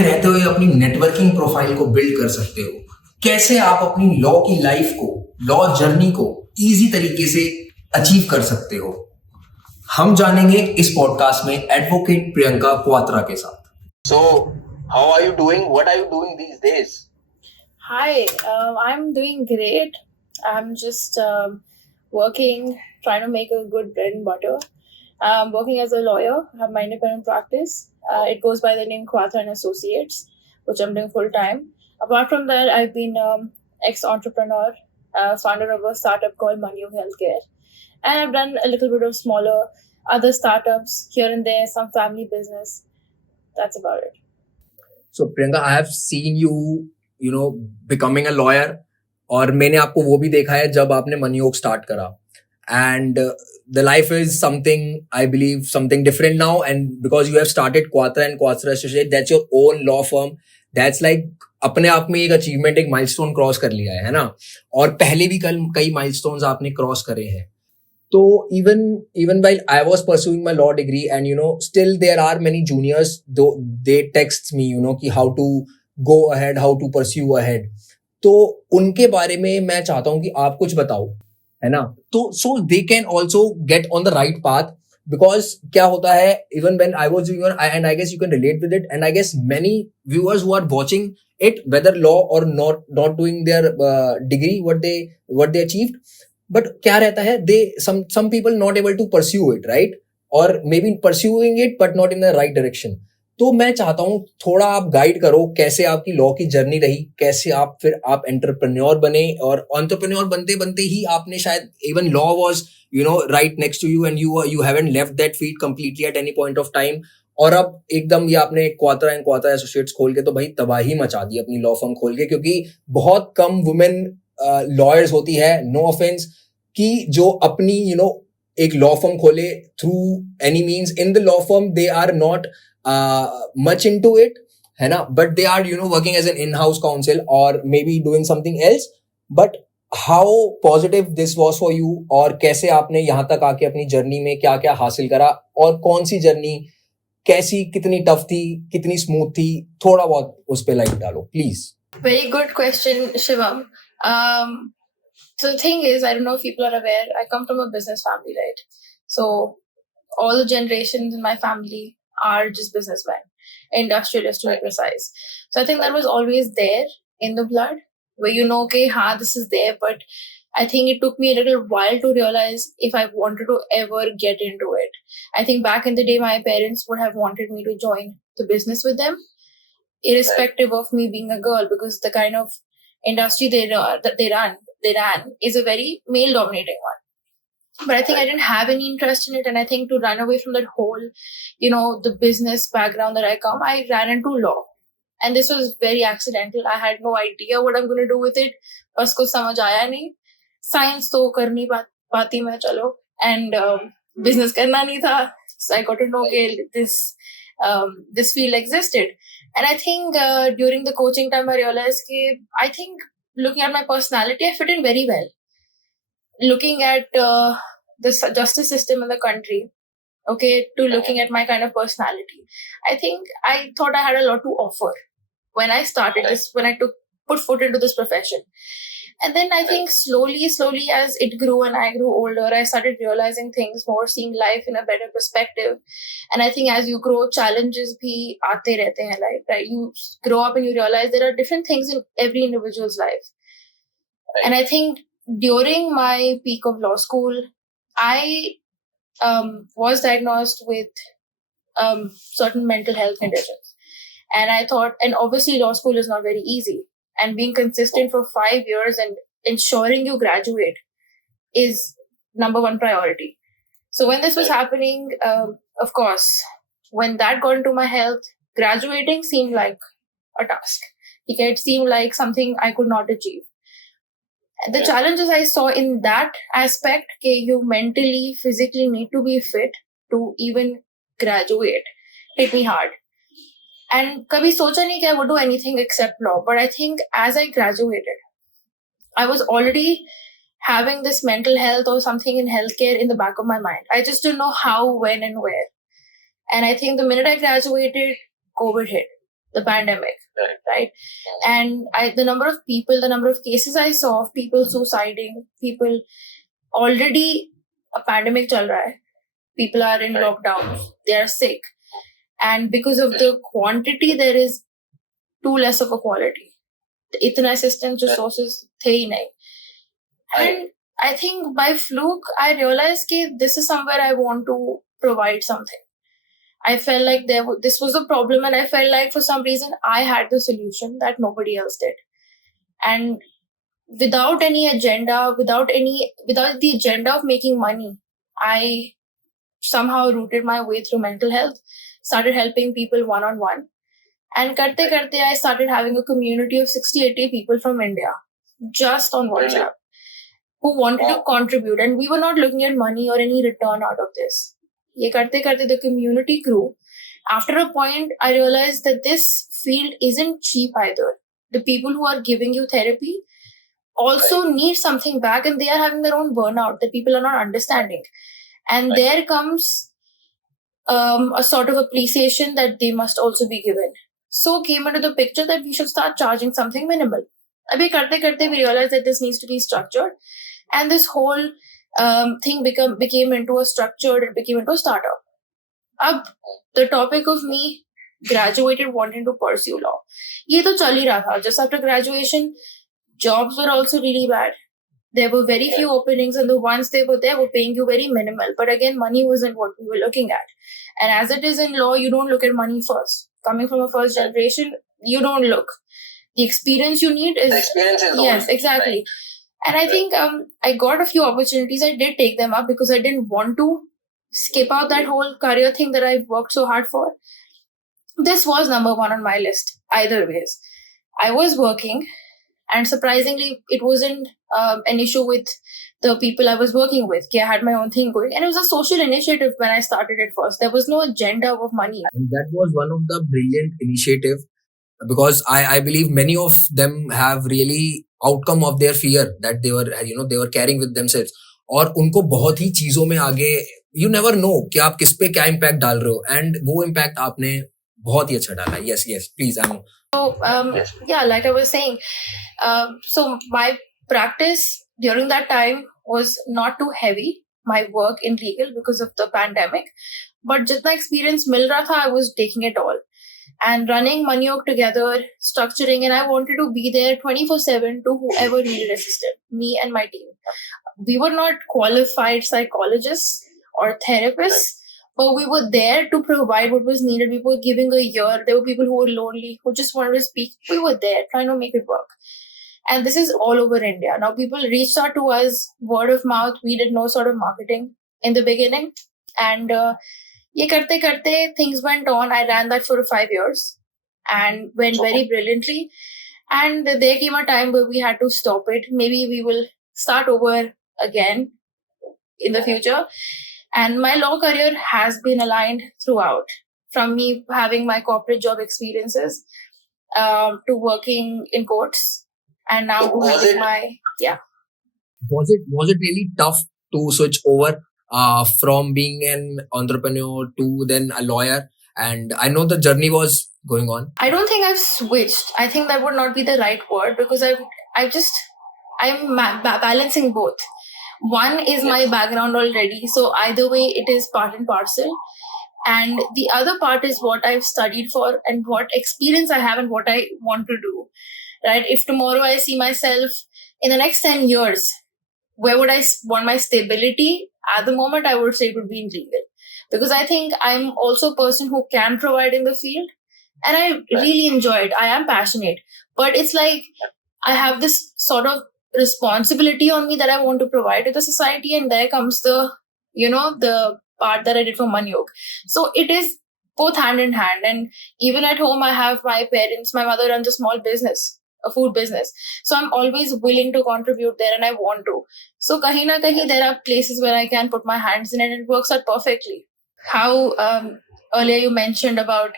में रहते हुए अपनी नेटवर्किंग प्रोफाइल को बिल्ड कर सकते हो, कैसे आप अपनी लॉ की लाइफ को, लॉ जर्नी को इजी तरीके से अचीव कर सकते हो, हम जानेंगे इस पॉडकास्ट में एडवोकेट प्रियंका क्वात्रा के साथ। So, how are you doing? What are you doing these days? Hi, I'm doing great. I'm just working, trying to make a good bread and butter. I'm working as a lawyer. I have my independent practice. It goes by the name Kwatra and Associates, which I'm doing full time. Apart from that, I've been ex-entrepreneur, founder of a startup called Mannyog An. And I've done a little bit of smaller other startups here and there, some family business. That's about it. So Priyanka, I have seen you becoming a lawyer, और मैंने आपको वो भी देखा है जब आपने मनयोग start करा, and the life is something, I believe, something different now, and because you have started Kwatra and Associates, that's your own law firm, that's like अपने आप में एक अचीवमेंट, एक माइलस्टोन क्रॉस कर लिया है ना, और पहले भी कई माइलस्टोन्स आपने क्रॉस करे हैं. So even while I was pursuing my law degree, and still there are many juniors, though they text me कि how to go ahead, how to pursue ahead. तो उनके बारे में मैं चाहता हूँ कि आप कुछ बताओ, है ना, तो so they can also get on the right path. Because क्या होता है, even when I was doing, and I guess you can relate with it, and I guess many viewers who are watching it, whether law or not doing their degree, what they achieved, but क्या रहता है, some people not able to pursue it, right? Or maybe pursuing it but not in the right direction. तो मैं चाहता हूँ थोड़ा आप guide करो, कैसे आपकी लॉ की जर्नी रही, कैसे आप एंटरप्रेन्योर बने, और एंटरप्रेन्योर बनते बनते ही आपने शायद even law was right next to you, and you haven't left that field completely at any point of time, और अब एकदम ये आपने क्वात्रा एंड क्वात्रा एसोसिएट्स खोल के तो भाई तबाही मचा दी अपनी लॉ फर्म खोल के, क्योंकि बहुत कम वुमेन लॉयर्स होती है, नो ऑफेंस, कि जो अपनी एक लॉ फर्म खोले through any means. In the law firm they are not much into it, है ना, but they are working as an in house counsel और may be doing something else. But how positive this was for you, और कैसे आपने यहाँ तक आके अपनी जर्नी में क्या क्या हासिल करा, और कौन सी जर्नी कैसी, कितनी टफ थी, कितनी स्मूथ थी, थोड़ा बहुत उस पर लाइट डालो please. Very good question, Shivam. So the thing is, I don't know if people are aware, I come from a business family, right? So all the generations in my family are just businessmen, industrialists to be precise. So I think that was always there in the blood, where okay, this is there, but I think it took me a little while to realize if I wanted to ever get into it. I think back in the day, my parents would have wanted me to join the business with them, irrespective of me being a girl, because the kind of industry they ran is a very male dominating one. But I think I didn't have any interest in it, and I think to run away from that whole the business background that I come, I ran into law, and this was very accidental. I had no idea what I'm going to do with it, बस कुछ समझ आया नहीं. Science तो कर नहीं पाती मैं, चलो, and business करना नहीं था, so I got to know this field existed. And I think during the coaching time, I realized I think looking at my personality, I fit in very well. Looking at the justice system in the country, okay, to looking at my kind of personality, I thought I had a lot to offer when I started this, when I put foot into this profession. And then I think slowly as it grew and I grew older, I started realizing things more, seeing life in a better perspective. And I think as you grow, challenges bhi aate rehte hain, right? You grow up and you realize there are different things in every individual's life. Right. And I think during my peak of law school, I was diagnosed with certain mental health conditions. And I thought, and obviously law school is not very easy. And being consistent for 5 years and ensuring you graduate is number one priority. So when this was happening, of course, when that got into my health, graduating seemed like a task. It seemed like something I could not achieve. And the challenges I saw in that aspect, you mentally, physically need to be fit to even graduate, hit me hard. And kabhi socha nahi ki I would do anything except law. But I think as I graduated, I was already having this mental health or something in healthcare in the back of my mind. I just didn't know how, when, and where. And I think the minute I graduated, COVID hit. the pandemic, right? And the number of people, the number of cases I saw of people suiciding, people already a pandemic chal raha hai, people are in lockdowns, they are sick, and because of the quantity, there is too less of a quality. इतना assistance resources थे ही नहीं. And I think by fluke, I realized that this is somewhere I want to provide something. I felt like this was a problem, and I felt like for some reason I had the solution that nobody else did. And without any agenda, without the agenda of making money, I somehow rooted my way through mental health, started helping people one-on-one. And karte, I started having a community of 60-80 people from India, just on WhatsApp, who wanted to contribute. And we were not looking at money or any return out of this. Ye karte, the community grew. After a point, I realized that this field isn't cheap either. The people who are giving you therapy also need something back, and they are having their own burnout that people are not understanding. And there comes a sort of appreciation that they must also be given. So came into the picture that we should start charging something minimal. Abhi karte, we realized that this needs to be structured. And this whole thing became into a structured, it became into a startup. The topic of me graduated wanting to pursue law. Ye to chal hi raha tha. Just after graduation, jobs were also really bad. There were very few openings, and the ones they were there were paying you very minimal. But again, money wasn't what we were looking at. And as it is in law, you don't look at money first. Coming from a first generation, you don't look. The experience you need is... The experience is yes, exactly. Right. And I think I got a few opportunities. I did take them up because I didn't want to skip out that whole career thing that I've worked so hard for. This was number one on my list, either ways. I was working, and surprisingly, it wasn't an issue with the people I was working with. I had my own thing going, and it was a social initiative when I started it first. There was no agenda of money. And that was one of the brilliant initiative, because I believe many of them have really outcome of their fear that they were carrying with themselves. और उनको बहुत ही चीजों में आगे, you never know कि आप किस पे क्या impact डाल रहे हो, and वो impact आपने बहुत ही अच्छा डाला. Yes, please. So yeah, like I was saying, so my practice during that time was not too heavy, my work in legal, because of the pandemic. But jitna experience mil raha tha, I was taking it all. And running Mannyog together, structuring, and I wanted to be there 24/7 to whoever needed assistance, me and my team. We were not qualified psychologists or therapists, but we were there to provide what was needed. We were giving a ear. There were people who were lonely, who just wanted to speak. We were there trying to make it work. And this is all over India. Now people reached out to us, word of mouth. We did no sort of marketing in the beginning. And ye karte, things went on. I ran that for 5 years and went very brilliantly. And there came a time where we had to stop it. Maybe we will start over again in the future. And my law career has been aligned throughout, from me having my corporate job experiences to working in courts, and now to having my... Yeah. Was it really tough to switch over from being an entrepreneur to then a lawyer? And I know the journey was going on. I don't think I've switched. I think that would not be the right word, because I'm balancing both. One is my background already, so either way it is part and parcel. And the other part is what I've studied for and what experience I have and what I want to do. Right? If tomorrow I see myself in the next 10 years, where would I want my stability? At the moment, I would say it would be in legal. Because I think I'm also a person who can provide in the field. And I really enjoy it. I am passionate. But it's like I have this sort of responsibility on me that I want to provide to the society. And there comes the part that I did for Mannyog. So it is both hand in hand. And even at home, I have my parents. My mother runs a small business, a food business. So I'm always willing to contribute there, and I want to. So kahin na kahin, there are places where I can put my hands in, and it works out perfectly. How earlier you mentioned about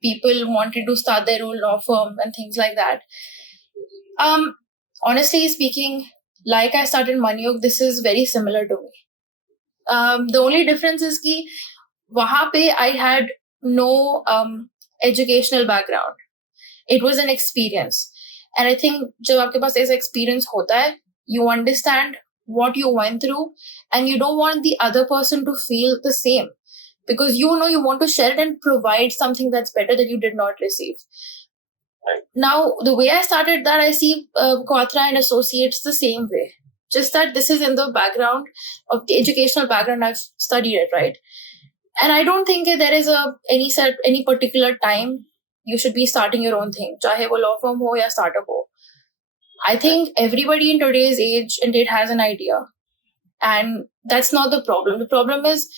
people wanting to start their own law firm and things like that. Honestly speaking, like I started Mannyog, this is very similar to me. The only difference is कि वहाँ पे I had no educational background. It was an experience. And I think जब आपके पास ऐसा experience होता है, you understand what you went through, and you don't want the other person to feel the same, because you know you want to share it and provide something that's better that you did not receive. Now, the way I started that, I see Kwatra and Associates the same way. Just that this is in the background of the educational background, I've studied it, right? And I don't think that there is any particular time you should be starting your own thing, चाहे वो law firm हो या startup हो. I think everybody in today's age and date has an idea, and that's not the problem. The problem is,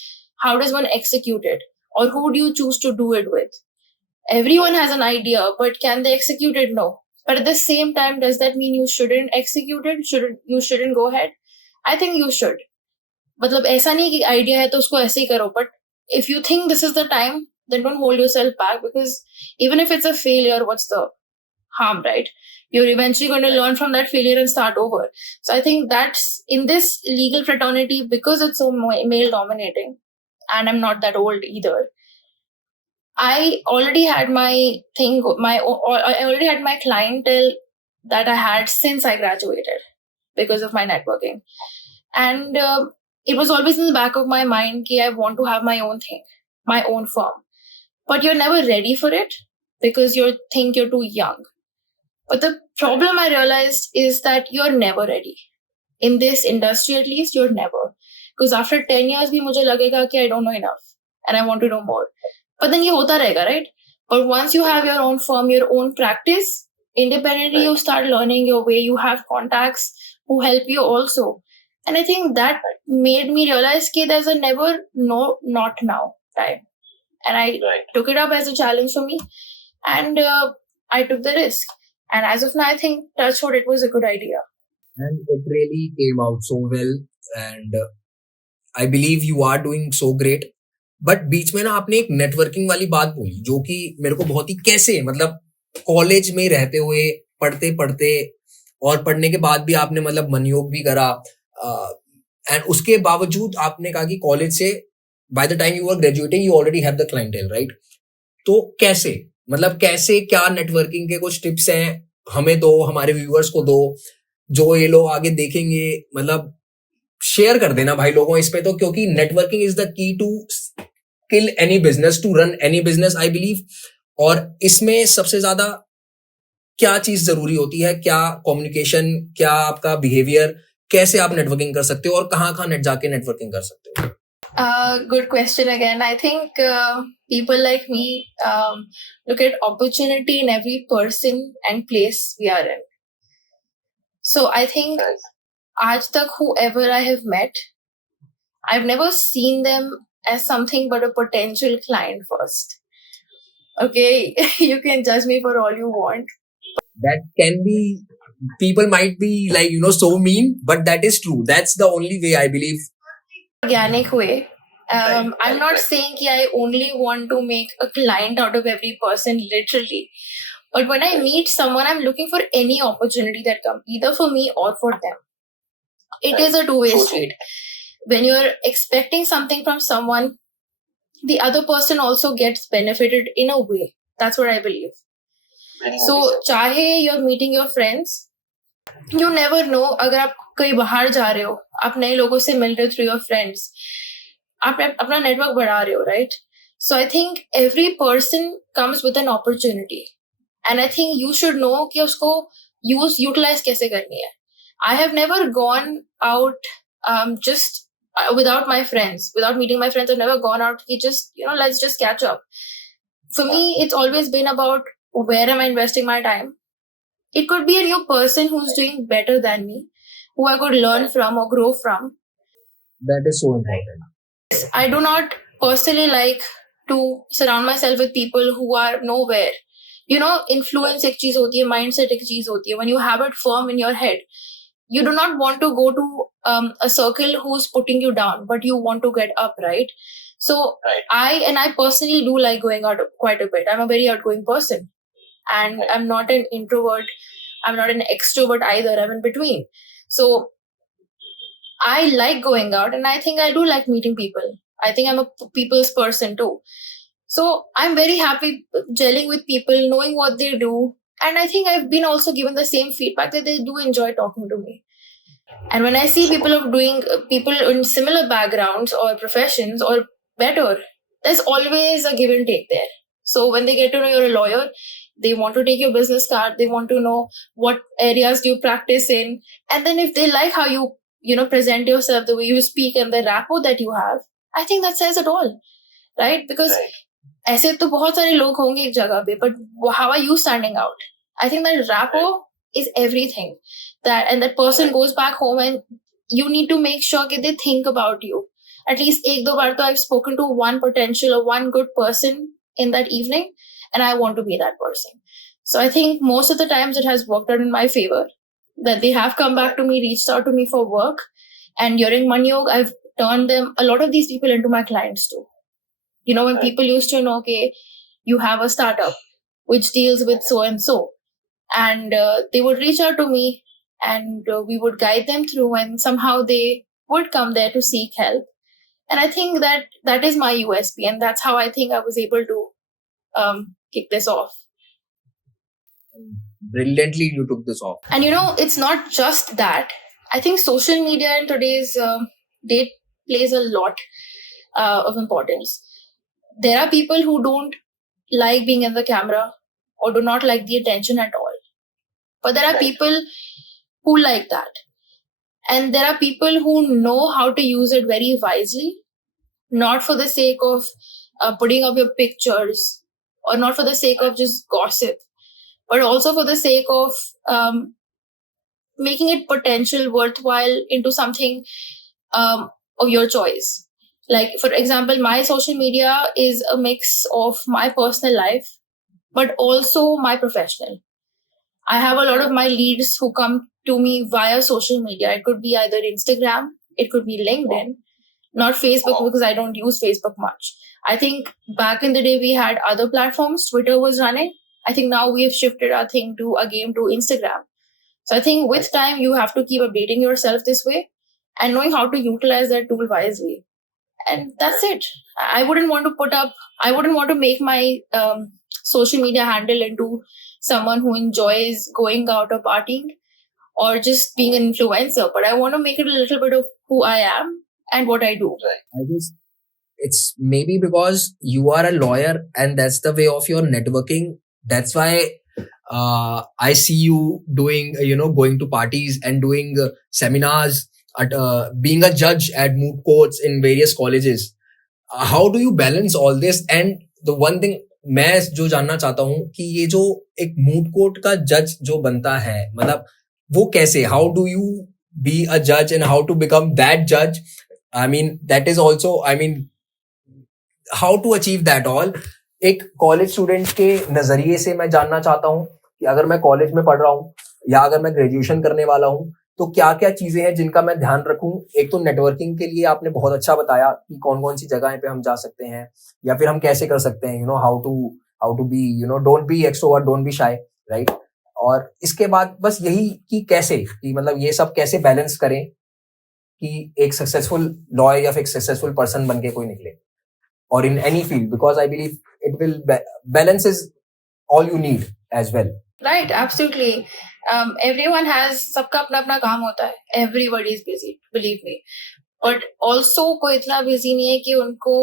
how does one execute it, or who do you choose to do it with? Everyone has an idea, but can they execute it? No. But at the same time, does that mean you shouldn't execute it? You shouldn't go ahead? I think you should. मतलब ऐसा नहीं कि idea है तो उसको ऐसे ही करो. But if you think this is the time, then don't hold yourself back, because even if it's a failure, what's the harm, right? You're eventually going to learn from that failure and start over. So I think that's in this legal fraternity, because it's so male dominating, and I'm not that old either. I already had my I already had my clientele that I had since I graduated because of my networking. And it was always in the back of my mind that I want to have my own thing, my own firm. But you're never ready for it because you think you're too young. But the problem I realized is that you're never ready. In this industry, at least, you're never. Because after 10 years, bhi mujhe lagega ki I don't know enough and I want to know more. But then ye hota rahega, right? But once you have your own firm, your own practice, independently you start learning your way. You have contacts who help you also. And I think that made me realize that there's a never, no, not now time. And I took it up as a challenge for me. And I took the risk. And as of now, I think, touch wood, it was a good idea. And it really came out so well. And I believe you are doing so great. But बीच में ना आपने एक networking वाली बात बोली जो कि मेरे को बहुत ही कैसे मतलब कॉलेज में रहते हुए पढ़ते पढ़ते और पढ़ने के बाद भी आपने मतलब मनयोग भी करा एंड उसके बावजूद आपने कहा कि कॉलेज से by the time you are graduating you already have the clientele right. तो कैसे मतलब कैसे क्या नेटवर्किंग के कुछ टिप्स हैं हमें दो, हमारे व्यूअर्स को दो, जो ये लोग आगे देखेंगे मतलब शेयर कर देना भाई लोगों इस पे तो, क्योंकि networking is the key to kill any business, to run any business I believe. और इसमें सबसे ज्यादा क्या चीज जरूरी होती है, क्या कम्युनिकेशन, क्या आपका बिहेवियर, कैसे आप नेटवर्किंग कर सकते हो और कहाँ जाके नेटवर्किंग कर सकते हो? Good question again. I think people like me look at opportunity in every person and place we are in. So I think aaj tak whoever I have met, I've never seen them as something but a potential client first. Okay, you can judge me for all you want. That can be, people might be like, so mean, but that is true. That's the only way I believe. Organic way. I'm not saying that I only want to make a client out of every person, literally. But when I meet someone, I'm looking for any opportunity that comes, either for me or for them. It is a two-way street. When you're expecting something from someone, the other person also gets benefited in a way. That's what I believe. So, चाहे you're meeting your friends, you never know. अगर आप कहीं बाहर जा रहे हो, आप नए लोगों से मिल रहे हो through your friends, आप अपना network बढ़ा रहे हो, right? So I think every person comes with an opportunity, and I think you should know कि उसको utilize कैसे करनी है. I have never gone out just without my friends, without meeting my friends. I've never gone out ki just let's just catch up. For me, it's always been about where am I investing my time. It could be a new person who's doing better than me, who I could learn from or grow from. That is so important. I do not personally like to surround myself with people who are nowhere. Influence एक चीज होती है, mindset एक चीज होती है. When you have it firm in your head, you do not want to go to a circle who's putting you down, but you want to get up, right? So I personally do like going out quite a bit. I'm a very outgoing person, and I'm not an introvert. I'm not an extrovert either. I'm in between. So I like going out, and I think I do like meeting people. I think I'm a people's person too. So I'm very happy gelling with people, knowing what they do. And I think I've been also given the same feedback that they do enjoy talking to me. And when I see people in similar backgrounds or professions or better, there's always a give and take there. So when they get to know you're a lawyer, they want to take your business card, they want to know what areas do you practice in. And then if they like how you present yourself, the way you speak and the rapport that you have, I think that says it all, right? Because ऐसे तो बहुत सारे लोग होंगे एक जगह पे, but how are you standing out? I think that rapport is everything. That person goes back home and you need to make sure that they think about you. At least एक दो बार तो I've spoken to one potential or one good person in that evening, and I want to be that person. So I think most of the times it has worked out in my favor, that they have come back to me, reached out to me for work, and during Mannyog, I've turned a lot of these people into my clients too. When people used to know, okay, you have a startup which deals with so and so, and they would reach out to me, and we would guide them through, and somehow they would come there to seek help. And I think that is my USP, and that's how I think I was able to kick this off. Brilliantly, you took this off. And it's not just that. I think social media in today's date plays a lot of importance. There are people who don't like being in the camera or do not like the attention at all. But there are people who like that. And there are people who know how to use it very wisely, not for the sake of putting up your pictures or not for the sake of just gossip, but also for the sake of making it potential, worthwhile into something of your choice. Like, for example, my social media is a mix of my personal life, but also my professional. I have a lot of my leads who come to me via social media. It could be either Instagram, it could be LinkedIn, not Facebook because I don't use Facebook much. I think back in the day we had other platforms. Twitter was running. I think now we have shifted our thing to Instagram. So I think with time you have to keep updating yourself this way and knowing how to utilize that tool wisely. And that's it. I wouldn't want to make my social media handle into someone who enjoys going out or partying or just being an influencer, but I want to make it a little bit of who I am and what I do. I guess it's maybe because you are a lawyer and that's the way of your networking. That's why I see you doing, going to parties and doing seminars, being a judge at moot courts in various colleges. How do you balance all this? And the one thing मैं जो जानना चाहता हूँ कि ये जो एक moot court का जज जो बनता है, मतलब वो कैसे, how do you be a जज and how to become that जज? I mean that is also, I mean how to achieve that all? एक कॉलेज स्टूडेंट के नजरिए से मैं जानना चाहता हूँ कि अगर मैं कॉलेज में पढ़ रहा हूँ या अगर मैं ग्रेजुएशन करने वाला हूँ तो क्या क्या चीजें हैं जिनका मैं ध्यान रखूं? एक तो नेटवर्किंग के लिए आपने बहुत अच्छा बताया कि कौन कौन सी जगह पे हम जा सकते हैं या फिर हम कैसे कर सकते हैं, how to be, don't be extrovert, don't be shy, right? और इसके बाद बस यही कि कैसे, कि मतलब ये सब कैसे बैलेंस करें कि एक सक्सेसफुल लॉयर या फिर एक सक्सेसफुल पर्सन बन के कोई निकले, और in any field, because I believe it will balance is all you need as well. Right, absolutely. Everyone has, सबका अपना अपना काम होता है. Everybody is busy, believe me. But also कोई इतना busy नहीं है कि उनको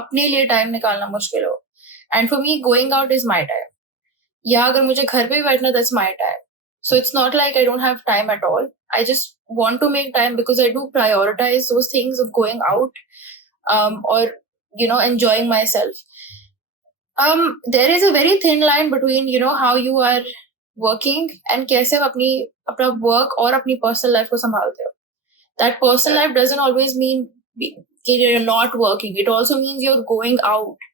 अपने लिए टाइम निकालना मुश्किल हो. And for me, going out is my time. या अगर मुझे घर पे भी बैठना, that's my time. So it's not like I don't have time at all. I just want to make time because I do prioritize those things of going out or enjoying myself. There is a very thin line between how you are working and कैसे आप अपना work और अपनी personal life को संभालते हो. That personal life doesn't always mean you're not working. It also means you're going out.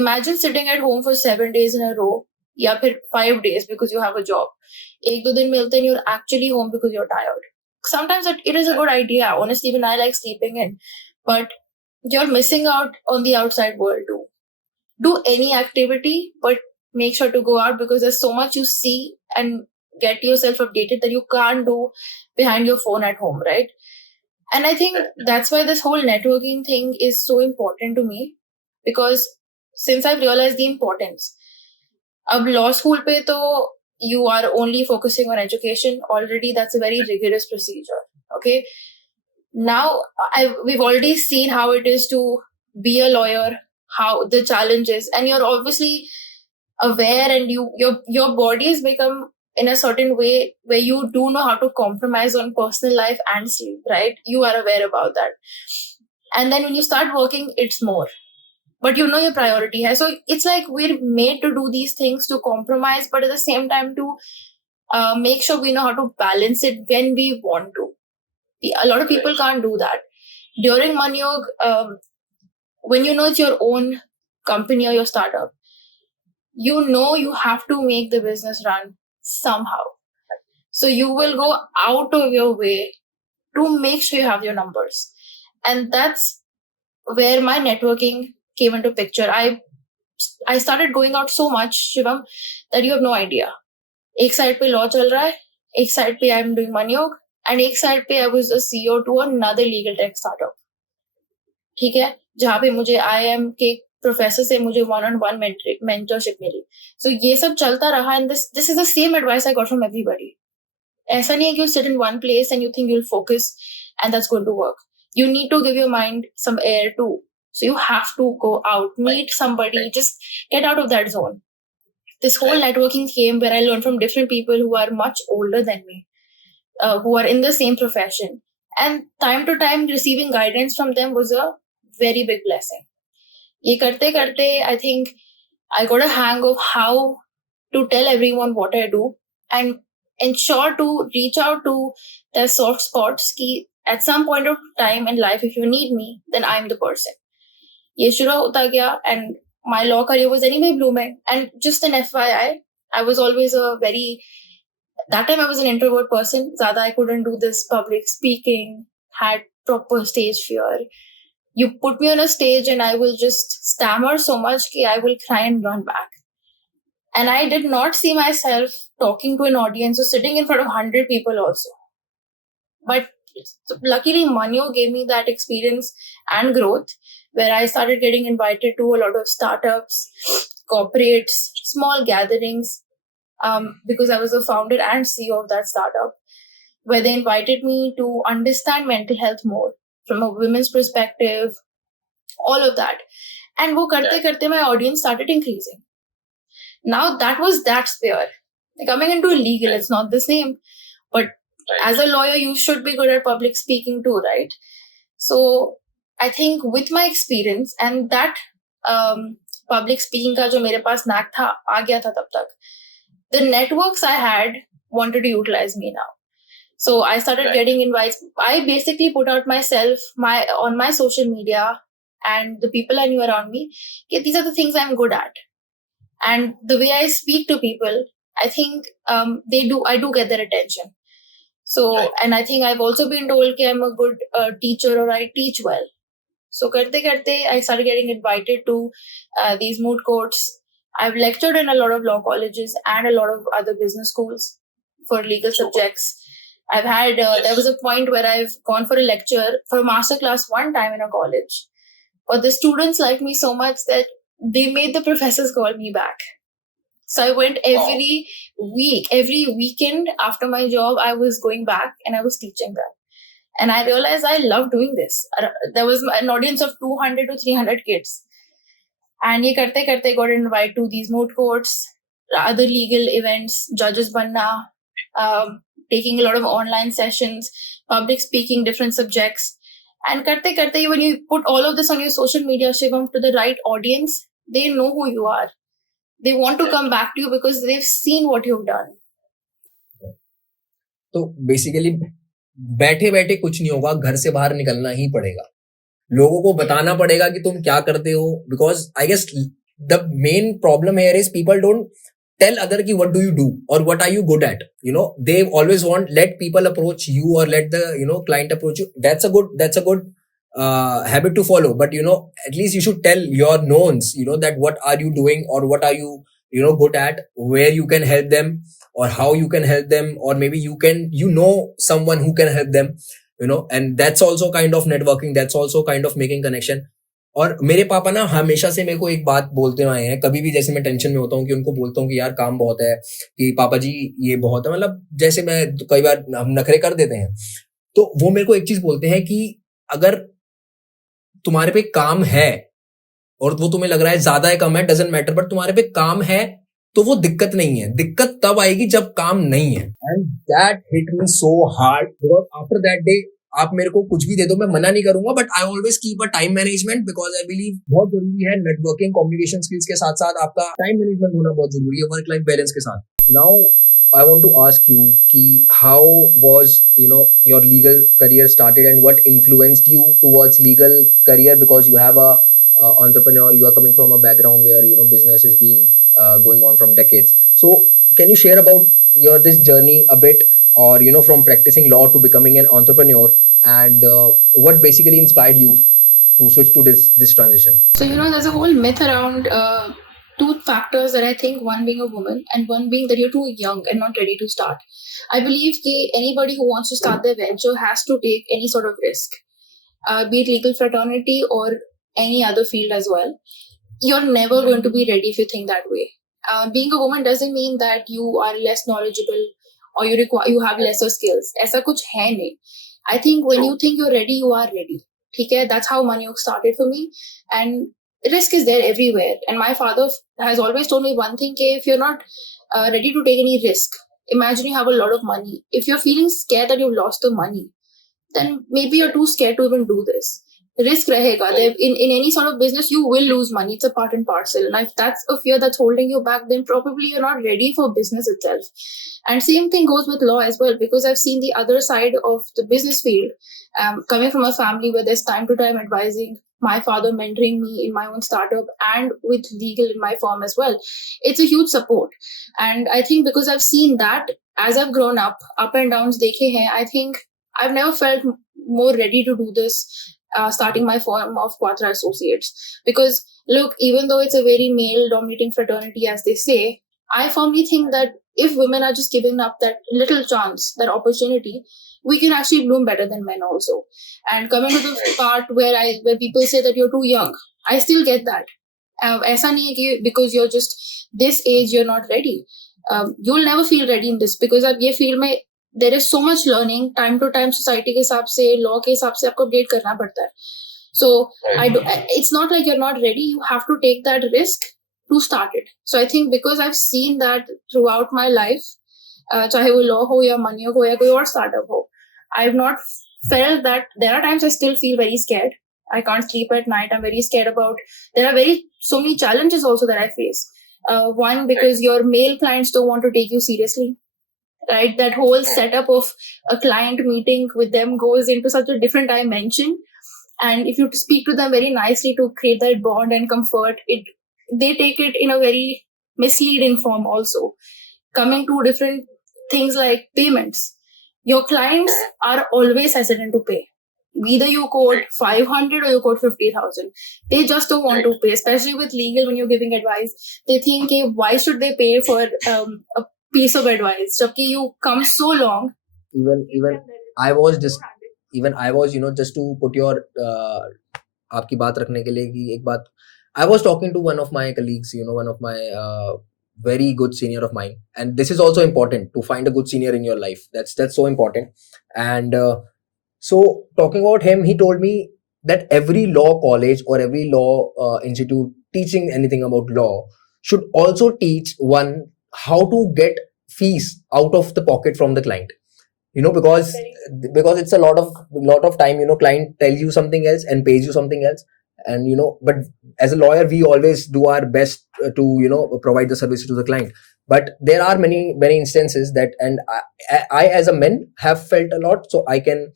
Imagine sitting at home for 7 days in a row, या फिर 5 days because you have a job. एक दो दिन मिलते and you're actually home because you're tired. Sometimes it is a good idea. Honestly, even I like sleeping in, but you're missing out on the outside world too. Do any activity, but make sure to go out because there's so much you see and get yourself updated that you can't do behind your phone at home, right? And I think that's why this whole networking thing is so important to me, because since I've realized the importance. Ab law school pe to you are only focusing on education. Already that's a very rigorous procedure. Okay. Now we've already seen how it is to be a lawyer, how the challenges, and you're obviously aware, and your body has become in a certain way where you do know how to compromise on personal life and sleep, right? You are aware about that. And then when you start working, it's more. But you know your priority hai. So it's like we're made to do these things to compromise, but at the same time to make sure we know how to balance it when we want to. A lot of people can't do that. During Mannyog, when you know it's your own company or your startup, you know you have to make the business run somehow. So you will go out of your way to make sure you have your numbers. And that's where my networking came into picture. I started going out so much, Shivam, that you have no idea. एक side पे law चल रहा है, एक side पे I am doing मनीयोग, and एक side पे I was a CEO to another legal tech startup. ठीक है, जहाँ पे मुझे IIM के प्रोफेसर से मुझे 1-on-1 मेंटरशिप मिली. सो ये सब चलता रहा, and this is the same advice I got from everybody. ऐसा नहीं है कि you sit in one place and you think you will focus and that's going to work. You need to give your mind some air too. So you have to go out, meet somebody, just get out of that zone. This whole networking came where I learned from different people who are much older than me, who are in the same profession. And time to time, receiving guidance from them was a very big blessing. Ye karte karte, I think I got a hang of how to tell everyone what I do and ensure to reach out to their soft spots. Ki at some point of time in life, if you need me, then I'm the person. Ye shuru hota gaya, and my law career was anyway blooming. And just an FYI, I was always that time I was an introvert person. Zyada I couldn't do this public speaking, had proper stage fear. You put me on a stage and I will just stammer so much that I will cry and run back. And I did not see myself talking to an audience or sitting in front of 100 people also. But luckily, Mannyog gave me that experience and growth, where I started getting invited to a lot of startups, corporates, small gatherings, because I was the founder and CEO of that startup, where they invited me to understand mental health more from a women's perspective, all of that. And wo karte karte my audience started increasing. Now that was that sphere. Coming into legal, it's not the same, but as a lawyer, you should be good at public speaking too, right? So I think with my experience and that public speaking ka jo mere paas knack tha, aa gaya tha tab tak, the networks I had wanted to utilize me now. So I started getting invites. I basically put out myself on my social media and the people I knew around me, okay, these are the things I'm good at. And the way I speak to people, I think I do get their attention. So, and I think I've also been told that I'm a good teacher, or I teach well. So, karte karte, I started getting invited to these moot courts. I've lectured in a lot of law colleges and a lot of other business schools for legal subjects. I've had, there was a point where I've gone for a lecture for a masterclass one time in a college. But the students liked me so much that they made the professors call me back. So I went every week, every weekend after my job, I was going back and I was teaching them. And I realized I love doing this. There was an audience of 200 to 300 kids. And ye karte karte got invited to these moot courts, other legal events, judges banna, taking a lot of online sessions, public speaking, different subjects. And karte karte, when you put all of this on your social media, Shivam, to the right audience, they know who you are. They want to come back to you because they've seen what you've done. तो basically बैठे बैठे कुछ नहीं होगा, घर से बाहर निकलना ही पड़ेगा, लोगों को बताना पड़ेगा कि तुम क्या करते हो. Because I guess the main problem here is people don't tell other ki what do you do or what are you good at. They always want let people approach you or let the client approach you. That's a good habit to follow, but at least you should tell your knowns, that what are you doing or what are you good at, where you can help them or how you can help them, or maybe you can someone who can help them, and that's also kind of networking, that's also kind of making connection. और मेरे पापा ना हमेशा से मेरे को एक बात बोलते आए हैं, कभी भी जैसे मैं टेंशन में होता हूँ कि उनको बोलता हूँ कि यार काम बहुत है, कि पापा जी ये बहुत है, मतलब जैसे मैं कई बार हम नखरे कर देते हैं, तो वो मेरे को एक चीज बोलते हैं कि अगर तुम्हारे पे काम है और वो तुम्हें लग रहा है ज्यादा है कम है डजेंट मैटर, बट तुम्हारे पे काम है तो वो दिक्कत नहीं है, दिक्कत तब आएगी जब काम नहीं है। And that hit me so hard because after that day आप मेरे को कुछ भी दे दो मैं मना नहीं करूंगा, but I always keep a time management because I believe बहुत जरूरी है नेटवर्किंग कम्युनिकेशन स्किल्स के साथ साथ आपका टाइम मैनेजमेंट होना बहुत जरूरी है वर्क लाइफ बैलेंस के साथ। Now I want to ask you ki how was your legal career started and what influenced you towards legal career, because you have a entrepreneur, you are coming from a background where business is being going on from decades. So can you share about your this journey a bit, or from practicing law to becoming an entrepreneur, and what basically inspired you to switch to this transition? So, there's a whole myth around two factors that I think, one being a woman and one being that you're too young and not ready to start. I believe that anybody who wants to start their venture has to take any sort of risk, be it legal fraternity or any other field as well. You're never going to be ready if you think that way. Being a woman doesn't mean that you are less knowledgeable or you have lesser skills. ऐसा कुछ है नहीं. I think when you think you're ready, you are ready. Okay, that's how Mannyog started for me, and risk is there everywhere. And my father has always told me one thing: if you're not ready to take any risk, imagine you have a lot of money. If you're feeling scared that you've lost the money, then maybe you're too scared to even do this. Risk rahega. In any sort of business, you will lose money. It's a part and parcel. And if that's a fear that's holding you back, then probably you're not ready for business itself. And same thing goes with law as well, because I've seen the other side of the business field, coming from a family where there's time to time advising, my father mentoring me in my own startup, and with legal in my firm as well. It's a huge support. And I think because I've seen that as I've grown up and downs dekhe hain, I think I've never felt more ready to do this, starting my firm of Kwatra Associates. Because look, even though it's a very male-dominating fraternity, as they say, I firmly think that if women are just giving up that little chance, that opportunity, we can actually bloom better than men also. And coming to the part where people say that you're too young, I still get that. ऐसा नहीं है कि because you're just this age you're not ready. You'll never feel ready in this, because अब ये field में there is so much learning, time to time society के हिसाब से, law के हिसाब से आपको update करना पड़ता है. So it's not like you're not ready. You have to take that risk to start it. So I think because I've seen that throughout my life, चाहे वो law हो या Mannyog हो या कोई और startup हो, I've not felt that. There are times I still feel very scared. I can't sleep at night. I'm very scared about. There are so many challenges also that I face. One, because your male clients don't want to take you seriously. Right, that whole setup of a client meeting with them goes into such a different dimension, and if you speak to them very nicely to create that bond and comfort, they take it in a very misleading form also. Coming to different things like payments, your clients are always hesitant to pay. Either you quote 500 or you quote 50,000. They just don't want to pay, especially with legal. When you're giving advice, they think, hey, why should they pay for a piece of advice? Jabki you come so long. Even I was just just to put your आपकी बात रखने के लिए कि एक बात, I was talking to one of my colleagues, one of my very good senior of mine, and this is also important to find a good senior in your life. That's so important. And so talking about him, he told me that every law college or every law institute teaching anything about law should also teach one how to get fees out of the pocket from the client. Because it's a lot of time, client tells you something else and pays you something else, and but as a lawyer we always do our best to provide the service to the client. But there are many instances that, and I as a man have felt a lot, so I can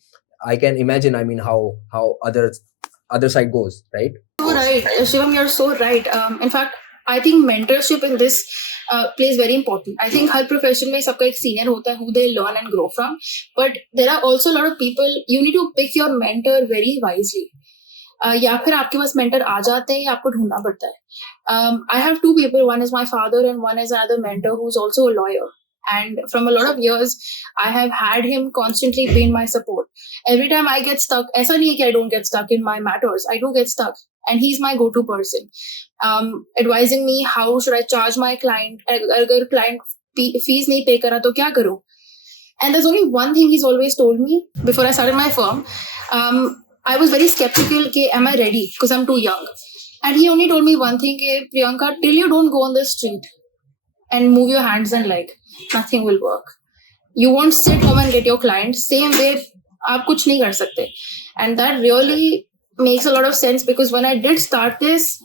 imagine, I mean, how other side goes, right? So right, Shivam, you're so right. In fact, I think mentorship in this plays very important. I think her profession में सबका एक senior होता है who they learn and grow from. But there are also a lot of people. You need to pick your mentor very wisely. या फिर आपके पास mentor आ जाते हैं या आपको ढूंढना पड़ता है. I have two people. One is my father and one is another mentor who's also a lawyer. And from a lot of years, I have had him constantly be in my support. Every time I get stuck, ऐसा नहीं है कि I don't get stuck in my matters. I do get stuck. and he's my go-to person, advising me how should I charge my client. Agar client fees nahi pay kara to kya karu. And there's only one thing he's always told me before I started my firm. I was very skeptical, am I ready? Because I'm too young. And he only told me one thing, Priyanka, till you don't go on the street and move your hands and leg, nothing will work. You won't sit home and get your clients. Same way, आप कुछ नहीं कर सकते. And that really makes a lot of sense, because when I did start this,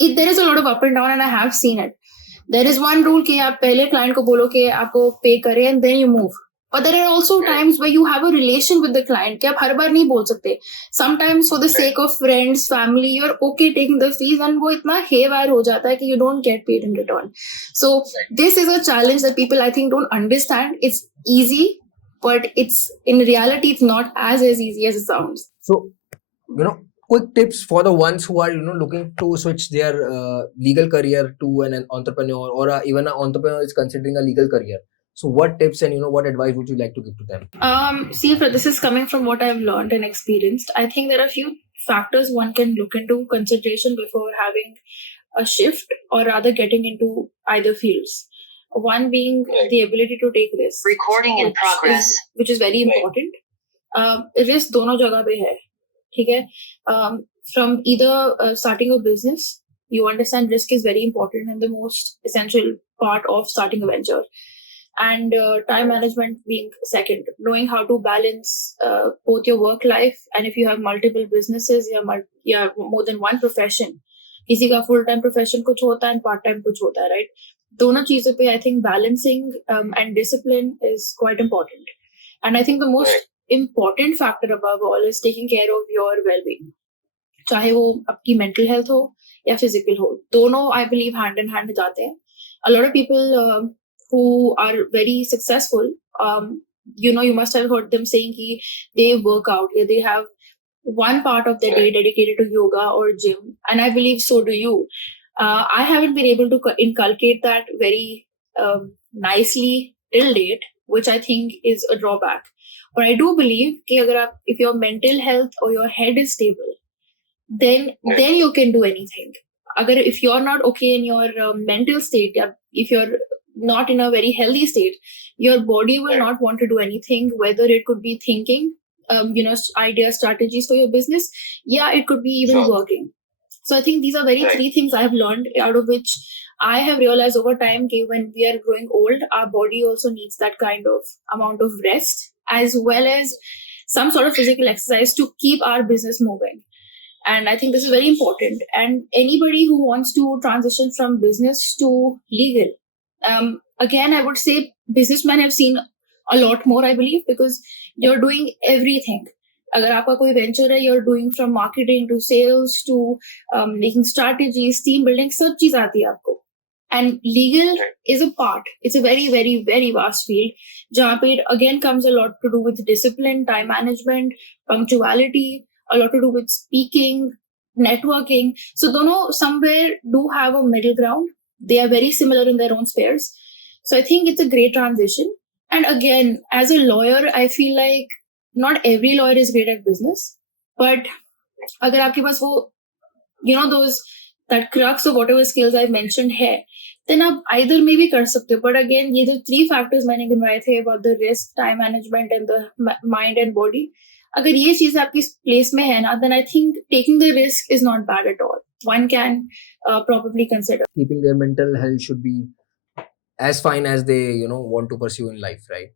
there is a lot of up and down, and I have seen it. There is one rule कि आप पहले client को बोलो कि आपको pay करें and then you move. But there are also times where you have a relation with the client कि आप हर बार नहीं बोल सकते. Sometimes for the sake of friends, family, you're okay taking the fees, and वो इतना haywire हो जाता है कि you don't get paid in return. So this is a challenge that people, I think, don't understand. It's easy, but it's in reality it's not as easy as it sounds. So, quick tips for the ones who are looking to switch their legal career to an entrepreneur, or even an entrepreneur is considering a legal career. So what tips and what advice would you like to give to them? See, this is coming from what I've learned and experienced. I think there are a few factors one can look into consideration before having a shift, or rather getting into either fields. One being the ability to take risks. Recording in progress. Which is very important. Risk दोनों जगह पे है, ठीक है? From either starting a business, you understand risk is very important and the most essential part of starting a venture. And time management being second, knowing how to balance both your work life, and if you have multiple businesses, you have more than one profession. किसी का full time profession कुछ होता है and part time कुछ होता है, right? दोनों चीजों पे I think balancing and discipline is quite important. And I think the most important factor above all is taking care of your well-being. चाहे वो आपकी mental health हो या physical हो, दोनों I believe hand in hand जाते हैं. A lot of people who are very successful, you must have heard them saying कि they work out, they have one part of their day dedicated to yoga or gym, and I believe so do you. I haven't been able to inculcate that very nicely till date, which I think is a drawback. But I do believe that if your mental health or your head is stable, then you can do anything. If you're not okay in your mental state, if you're not in a very healthy state, your body will not want to do anything, whether it could be thinking, ideas, strategies for your business. Yeah, it could be even working. So I think these are three things I have learned, out of which I have realized over time that when we are growing old, our body also needs that kind of amount of rest, as well as some sort of physical exercise to keep our business moving. And I think this is very important. And anybody who wants to transition from business to legal, again, I would say businessmen have seen a lot more, I believe, because you're doing everything. अगर आपका कोई venture है, you're doing from marketing to sales to making strategies, team building, सब चीज आती है आपको. And legal is a part. It's a very, very, very vast field. जहाँ पे it again comes a lot to do with discipline, time management, punctuality, a lot to do with speaking, networking. So dono somewhere do have a middle ground. They are very similar in their own spheres. So I think it's a great transition. And again, as a lawyer, I feel like not every lawyer is great at business. But agar aapke paas wo, that crux of whatever skills I mentioned here, then आप either maybe कर सकते हो. But again, ये जो 3 factors मैंने गिनवाए थे about the risk, time management and the mind and body, अगर ये चीज़ आपकी place में है ना, then I think taking the risk is not bad at all. One can probably consider. Keeping their mental health should be as fine as they want to pursue in life, right?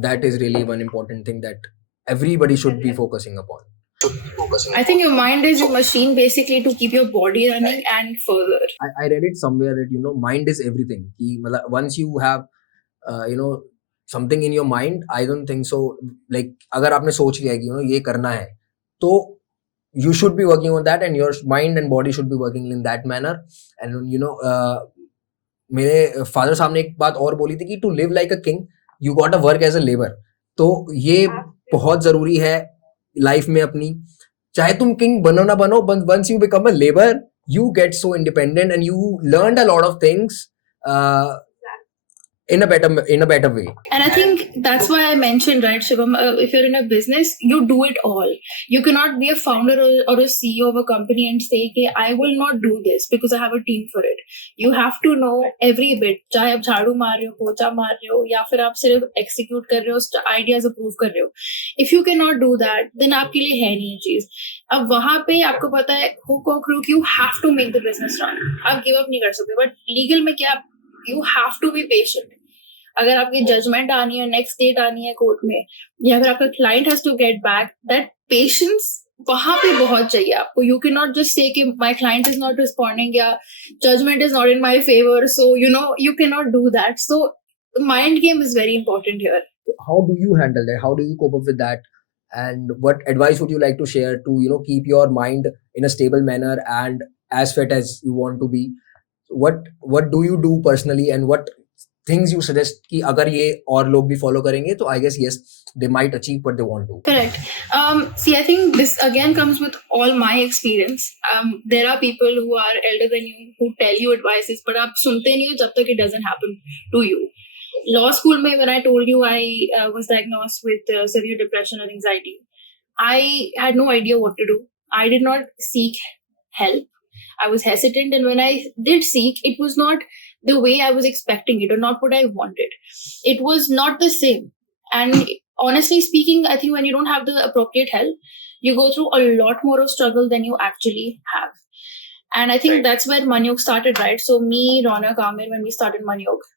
That is really one important thing that everybody should be focusing upon. I think your mind is your machine basically to keep your body running and further. I read it somewhere that mind is everything. Once you have something in your mind, I don't think so. Like अगर आपने सोच लिया कि ये करना है, तो you should be working on that, and your mind and body should be working in that manner. And मेरे फादर साहब ने एक बात और बोली थी कि to live like a king, you gotta work as a labor. तो ये बहुत जरूरी है लाइफ में अपनी. चाहे तुम किंग बनो ना बनो, once you become a labor, you get so independent and you learned a lot of things in a better way. And I think that's why I mentioned, right, Shivam, if you're in a business, you do it all. You cannot be a founder or a CEO of a company and say, okay, I will not do this because I have a team for it. You have to know every bit. चाहे आप झाड़ू मार रहे हो, पोछा मार रहे हो, या फिर आप सिर्फ execute कर रहे हो, ideas approve कर रहे हो. If you cannot do that, then आपके लिए है नहीं ये चीज. अब वहां पे आपको पता है hook or crook, you have to make the business run. आप give up नहीं कर सकते. But legal में क्या, you have to be patient. अगर आपकी जजमेंट आनी है, नेक्स्ट डेट आनी है कोर्ट में, या अगर आपका client has to get back, that patience वहां पे बहुत चाहिए आपको. You can not just say कि my client is not responding या judgment is not in my favour, so you can not do that. So mind game is very important here. How do you handle that? How do you cope up with that? And what advice would you like to share to keep your mind in a stable manner and as fit as you want to be? What do you do personally, and what things you suggest कि अगर ये और लोग भी follow करेंगे तो I guess yes they might achieve what they want to. Correct. See, I think this again comes with all my experience. There are people who are elder than you who tell you advices, but आप सुनते नहीं हो जब तक it doesn't happen to you. Law school में when I told you I was diagnosed with severe depression and anxiety, I had no idea what to do. I did not seek help. I was hesitant, and when I did seek, it was not the way I was expecting it, or not what I wanted. It was not the same. And honestly speaking, I think when you don't have the appropriate help, you go through a lot more of struggle than you actually have. And I think that's where Mannyog started, right? So me, Ronak, Amir, when we started Mannyog,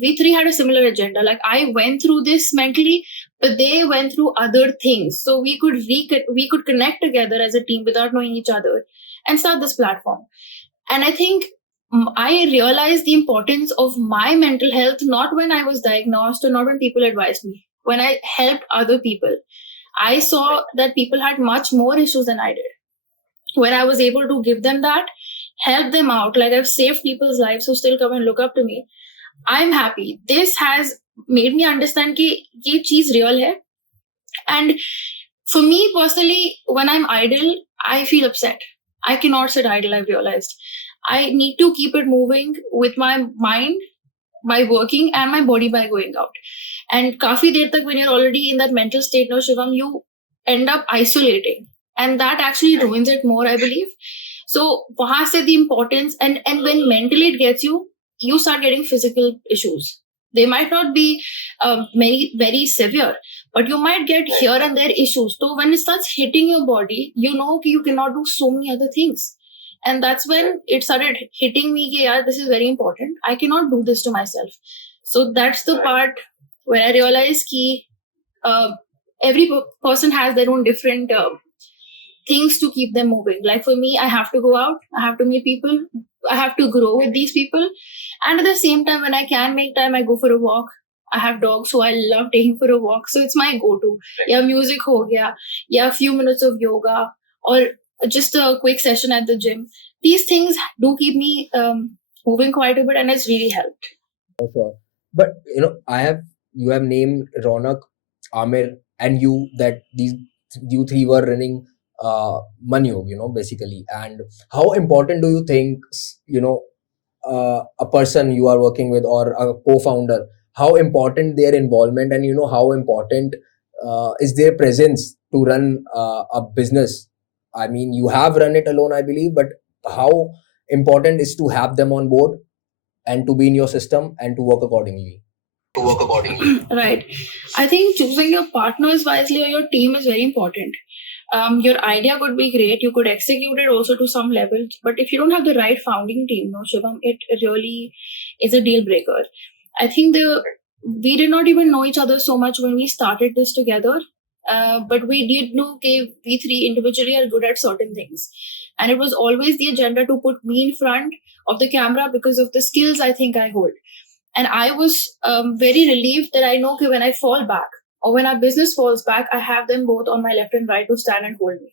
we three had a similar agenda. Like I went through this mentally, but they went through other things. So we could connect together as a team without knowing each other and start this platform. And I think I realized the importance of my mental health not when I was diagnosed or not when people advised me. When I helped other people, I saw that people had much more issues than I did. When I was able to give them that, help them out, like I've saved people's lives who still come and look up to me, I'm happy. This has made me understand कि ये चीज real है. And for me personally, when I'm idle, I feel upset. I cannot sit idle, I've realized. I need to keep it moving with my mind by working and my body by going out. And काफी देर तक when you're already in that mental state, no Shivam, you end up isolating. And that actually ruins it more, I believe. So वहाँ से the importance, and when mentally it gets you, you start getting physical issues. They might not be very, very severe, but you might get here and there issues. So when it starts hitting your body, you know you cannot do so many other things. And that's when it started hitting me, yeah, this is very important. I cannot do this to myself. So that's the part where I realized that every person has their own different things to keep them moving. Like for me, I have to go out, I have to meet people, I have to grow with these people. And at the same time, when I can make time, I go for a walk. I have dogs, so I love taking for a walk. So it's my go-to. Yeah, music ho gaya, yeah, a few minutes of yoga, or just a quick session at the gym. These things do keep me moving quite a bit, and it's really helped. For sure. But you have named Ronak, Amir, and you, that you three were running Mannyog, basically. And how important do you think, a person you are working with or a co-founder, how important their involvement, and how important is their presence to run a business? I mean, you have run it alone, I believe, but how important is to have them on board and to be in your system and to work accordingly? Right. I think choosing your partners wisely or your team is very important. Your idea could be great. You could execute it also to some level. But if you don't have the right founding team, no, Shivam, it really is a deal breaker. I think we did not even know each other so much when we started this together. But we did know we three individually are good at certain things. And it was always the agenda to put me in front of the camera because of the skills I think I hold. And I was very relieved that I know when I fall back or when our business falls back, I have them both on my left and right to stand and hold me.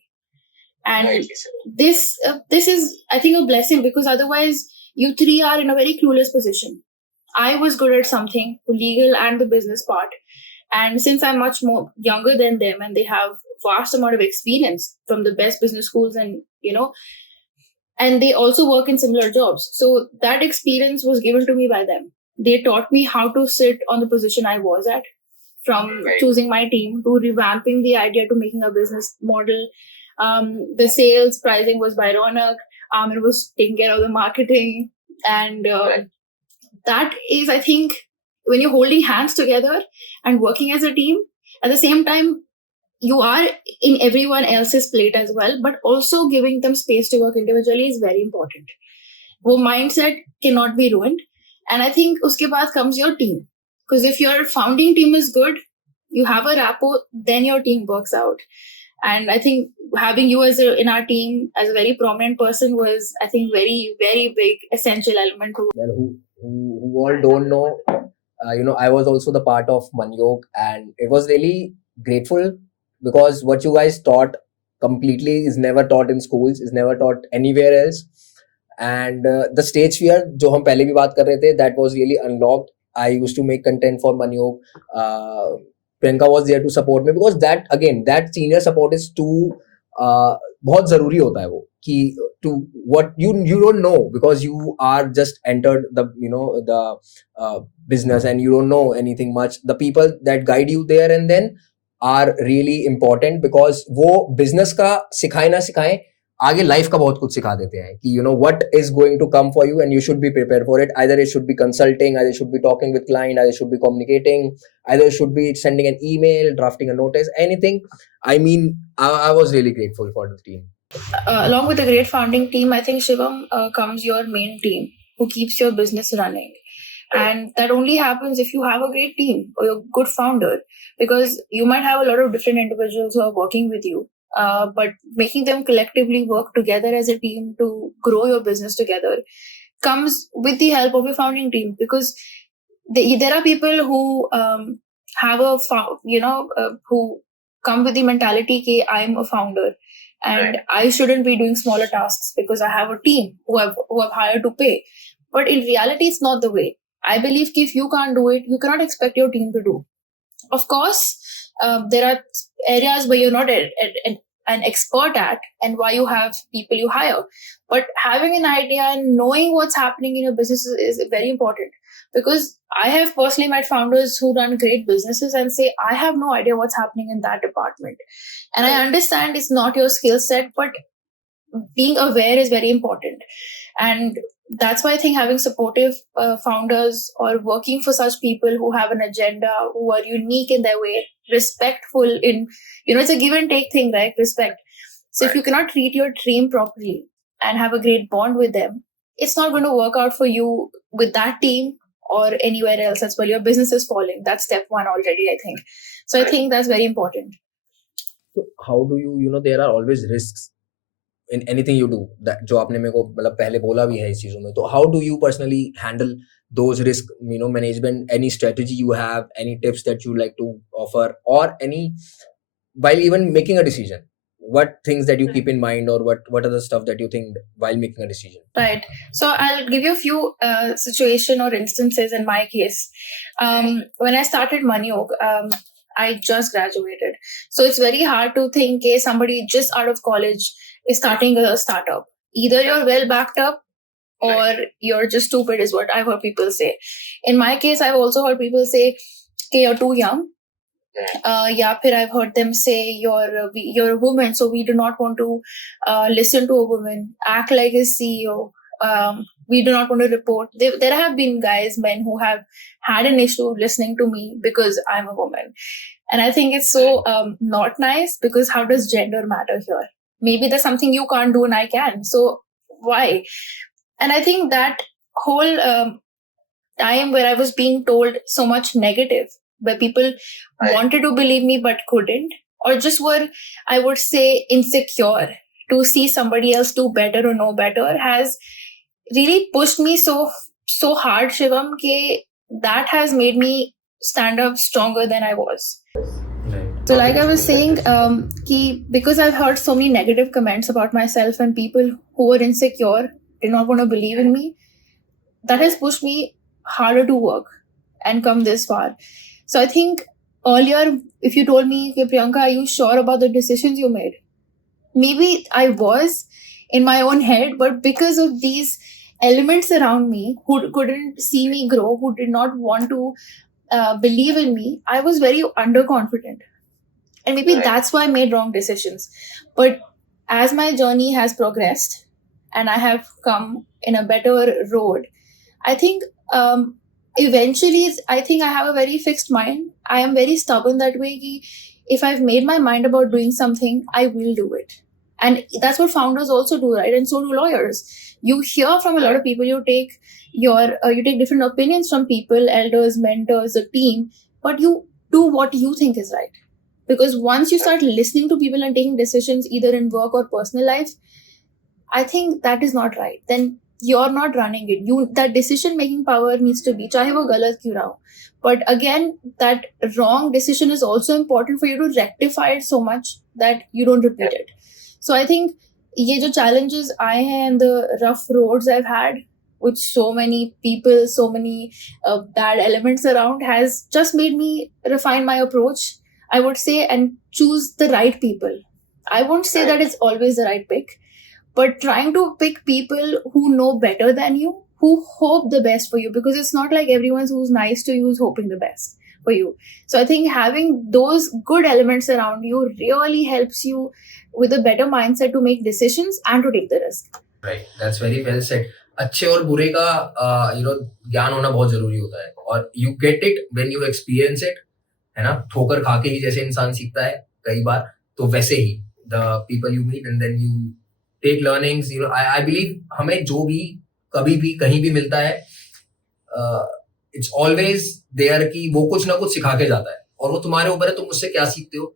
And this is, I think, a blessing, because otherwise you three are in a very clueless position. I was good at something, legal and the business part. And since I'm much more younger than them and they have vast amount of experience from the best business schools and, and they also work in similar jobs. So that experience was given to me by them. they taught me how to sit on the position I was at, from choosing my team to revamping the idea to making a business model. The sales pricing was by Ronak. It was taking care of the marketing. And that is, I think, when you're holding hands together and working as a team, at the same time, you are in everyone else's plate as well, but also giving them space to work individually is very important. वो mindset cannot be ruined. And I think उसके बाद comes your team. Because if your founding team is good, you have a rapport, then your team works out. And I think having you in our team as a very prominent person was, I think, very, very big essential element to. Well, who all don't know, I was also the part of Mannyog, and it was really grateful because what you guys taught completely is never taught in schools, is never taught anywhere else. And the stage fear, जो हम पहले भी बात कर रहे थे, that was really unlocked. I used to make content for Mannyog. Priyanka was there to support me because that senior support is too बहुत जरूरी होता है वो कि to what you don't know because you are just entered the business and you don't know anything much. The people that guide you there and then are really important because वो business का सिखाए ना सिखाए आगे life का बहुत कुछ सिखा देते हैं कि what is going to come for you and you should be prepared for it. Either it should be consulting, either it should be talking with client, either it should be communicating, either it should be sending an email, drafting a notice, anything. I mean, I was really grateful for the team. Along with a great founding team, I think Shivam comes your main team who keeps your business running. And that only happens if you have a great team or a good founder, because you might have a lot of different individuals who are working with you. But making them collectively work together as a team to grow your business together comes with the help of your founding team, because there are people who have who come with the mentality that I'm a founder and I shouldn't be doing smaller tasks because I have a team who I've hired to pay. But in reality, it's not the way. I believe if you can't do it, you cannot expect your team to do. Of course, there are areas where you're not an expert at and why you have people you hire. But having an idea and knowing what's happening in your business is very important. Because I have personally met founders who run great businesses and say, I have no idea what's happening in that department. And I understand it's not your skill set, but being aware is very important. And that's why I think having supportive founders or working for such people who have an agenda, who are unique in their way, respectful in, it's a give and take thing, right? Respect. So if you cannot treat your team properly and have a great bond with them, it's not going to work out for you with that team or anywhere else as well. Your business is falling. That's step one already, I think. So I think that's very important. So how do you, there are always risks in anything you do, that जो आपने मेरे को मतलब पहले बोला भी है इस चीजों में, तो how do you personally handle those risk management? Any strategy you have, any tips that you like to offer, or any while even making a decision, what things that you keep in mind, or what are the stuff that you think while making a decision? Right. So I'll give you a few situation or instances in my case. When I started Mannyog, I just graduated. So it's very hard to think somebody just out of college is starting a startup. Either you're well backed up or you're just stupid is what I've heard people say. In my case, I've also heard people say, okay, you're too young. I've heard them say you're a woman, so we do not want to listen to a woman, act like a CEO. We do not want to report. There have been men who have had an issue listening to me because I'm a woman. And I think it's so not nice, because how does gender matter here? Maybe there's something you can't do and I can. So why? And I think that whole time where I was being told so much negative, where people wanted to believe me but couldn't, or just were, I would say, insecure to see somebody else do better or know better, has really pushed me so hard, Shivam, that has made me stand up stronger than I was. So like I was saying, because I've heard so many negative comments about myself and people who were insecure, did not want to believe in me, that has pushed me harder to work and come this far. So I think earlier, if you told me, okay, Priyanka, are you sure about the decisions you made? Maybe I was in my own head, but because of these elements around me who couldn't see me grow, who did not want to believe in me, I was very underconfident. And maybe that's why I made wrong decisions. But as my journey has progressed and I have come in a better road, I think eventually, I think I have a very fixed mind. I am very stubborn that way. If I've made my mind about doing something, I will do it. And that's what founders also do, right? And so do lawyers. You hear from a lot of people. You take you take different opinions from people, elders, mentors, the team, but you do what you think is right. Because once you start listening to people and taking decisions either in work or personal life, I think that is not right. Then you're not running it. That decision making power needs to be चाहे वो गलत क्यों ना हो. But again, that wrong decision is also important for you to rectify it so much that you don't repeat it. So I think ये जो challenges आए हैं and the rough roads I've had with so many people, so many bad elements around has just made me refine my approach, I would say, and choose the right people. I won't say that it's always the right pick, but trying to pick people who know better than you, who hope the best for you, because it's not like everyone who's nice to you is hoping the best for you. So I think having those good elements around you really helps you with a better mindset to make decisions and to take the risk. Right, that's very well said. अच्छे और बुरे का ज्ञान होना बहुत जरूरी होता है, और you get it when you experience it, है ना. ठोकर खा के ही जैसे इंसान सीखता है कई बार, तो वैसे ही the people you meet and then you take learnings. I believe हमें जो भी कभी भी कहीं भी मिलता है, इट्स ऑलवेज देयर कि वो कुछ ना कुछ सिखा के जाता है, और वो तुम्हारे ऊपर है तुम उससे क्या सीखते हो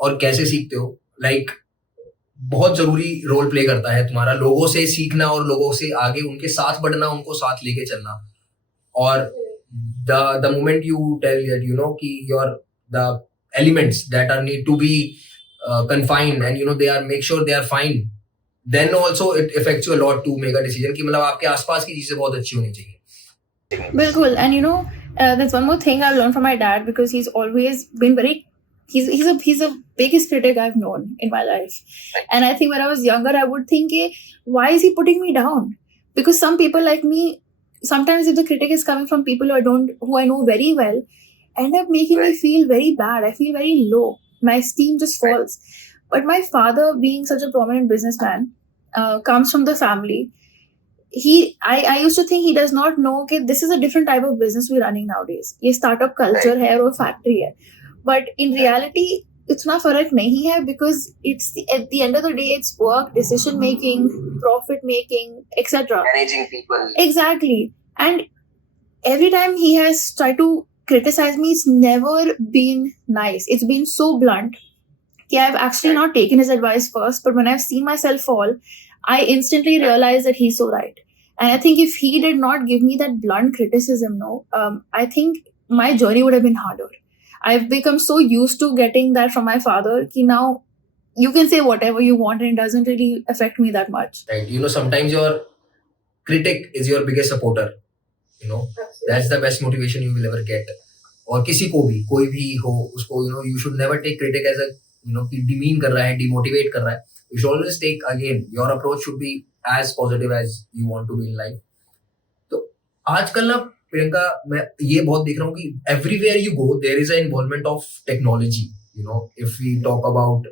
और कैसे सीखते हो. लाइक बहुत जरूरी रोल प्ले करता है तुम्हारा लोगों से सीखना और लोगों से आगे उनके साथ बढ़ना, उनको साथ लेके चलना. और the moment you tell that कि your the elements that are need to be confined and they are make sure they are fine, then also it affects you a lot to make a decision कि मतलब आपके आसपास की चीजें बहुत अच्छी होनी चाहिए. बिल्कुल. And there's one more thing I've learned from my dad, because he's always been very he's the biggest critic I've known in my life. And I think when I was younger, I would think, why is he putting me down? Because some people like me, sometimes if the critic is coming from people who I know very well, end up making me feel very bad. I feel very low. My esteem just falls. But my father, being such a prominent businessman, comes from the family. I used to think he does not know that this is a different type of business we're running nowadays. ये startup culture है और factory है. But in reality, इतना फर्क नहीं है, because at the end of the day, it's work, decision making, profit making, etc. Managing people. Exactly. And every time he has tried to criticize me, it's never been nice. It's been so blunt. I've actually not taken his advice first, but when I've seen myself fall, I instantly realized that he's so right. And I think if he did not give me that blunt criticism, I think my journey would have been harder. I've become so used to getting that from my father that now you can say whatever you want and it doesn't really affect me that much. Right. Sometimes your critic is your biggest supporter. That's the best motivation you will ever get. और किसी को भी, कोई भी हो, उसको you should never take critic as a कि demean कर रहा है, demotivate कर रहा है. You should always take, again, your approach should be as positive as you want to be in life. तो आजकल ना प्रियंका, मैं ये बहुत देख रहा हूँ कि everywhere you go there is an involvement of technology. If we talk about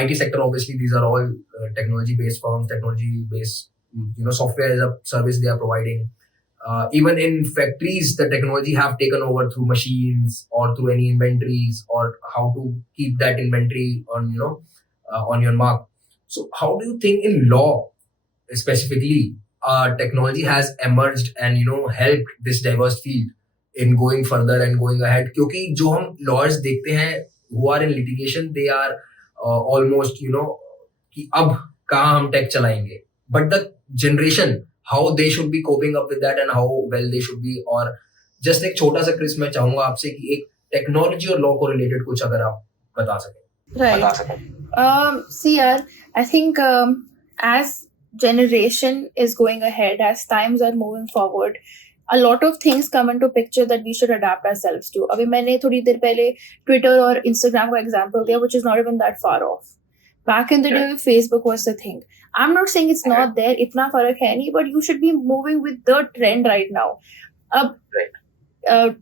IT sector, obviously these are all technology based firms, technology based software as a service they are providing. Even in factories, the technology have taken over through machines or through any inventories, or how to keep that inventory on on your mark. So how do you think in law specifically technology has emerged and helped this diverse field in going further and going ahead? क्योंकि जो हम lawyers देखते हैं who are in litigation, they are almost कि अब कहाँ हम tech चलाएंगे, but the generation, how they should be coping up with that and how well they should be. और just एक छोटा सा क्रिस मैं चाहूंगा आपसे कि एक टेक्नोलॉजी और लॉ को रिलेटेड कुछ अगर आप बता सकें. Right. See, I think as generation is going ahead, as times are moving forward, a lot of things come into picture that we should adapt ourselves to. अभी मैंने थोड़ी देर पहले Twitter और Instagram का example दिया, which is not even that far off. Back in the day, Facebook was the thing. I'm not saying it's not there, itna farak hai nahi, but you should be moving with the trend right now.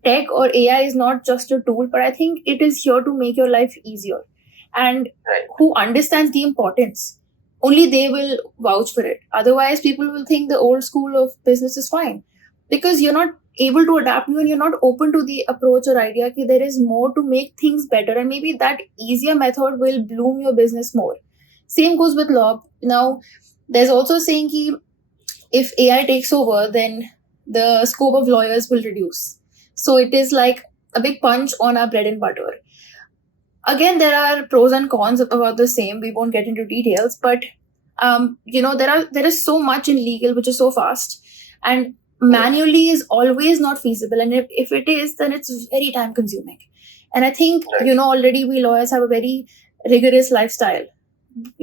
Tech or AI is not just a tool, but I think it is here to make your life easier. And who understands the importance, only they will vouch for it. Otherwise, people will think the old school of business is fine because you're not able to adapt new and you're not open to the approach or idea that there is more to make things better, and maybe that easier method will bloom your business more. Same goes with law. Now, there's also saying ki if AI takes over, then the scope of lawyers will reduce. So it is like a big punch on our bread and butter. Again, there are pros and cons about the same. We won't get into details, but there is so much in legal which is so fast, and manually is always not feasible. And if it is, then it's very time consuming. And I think already we lawyers have a very rigorous lifestyle,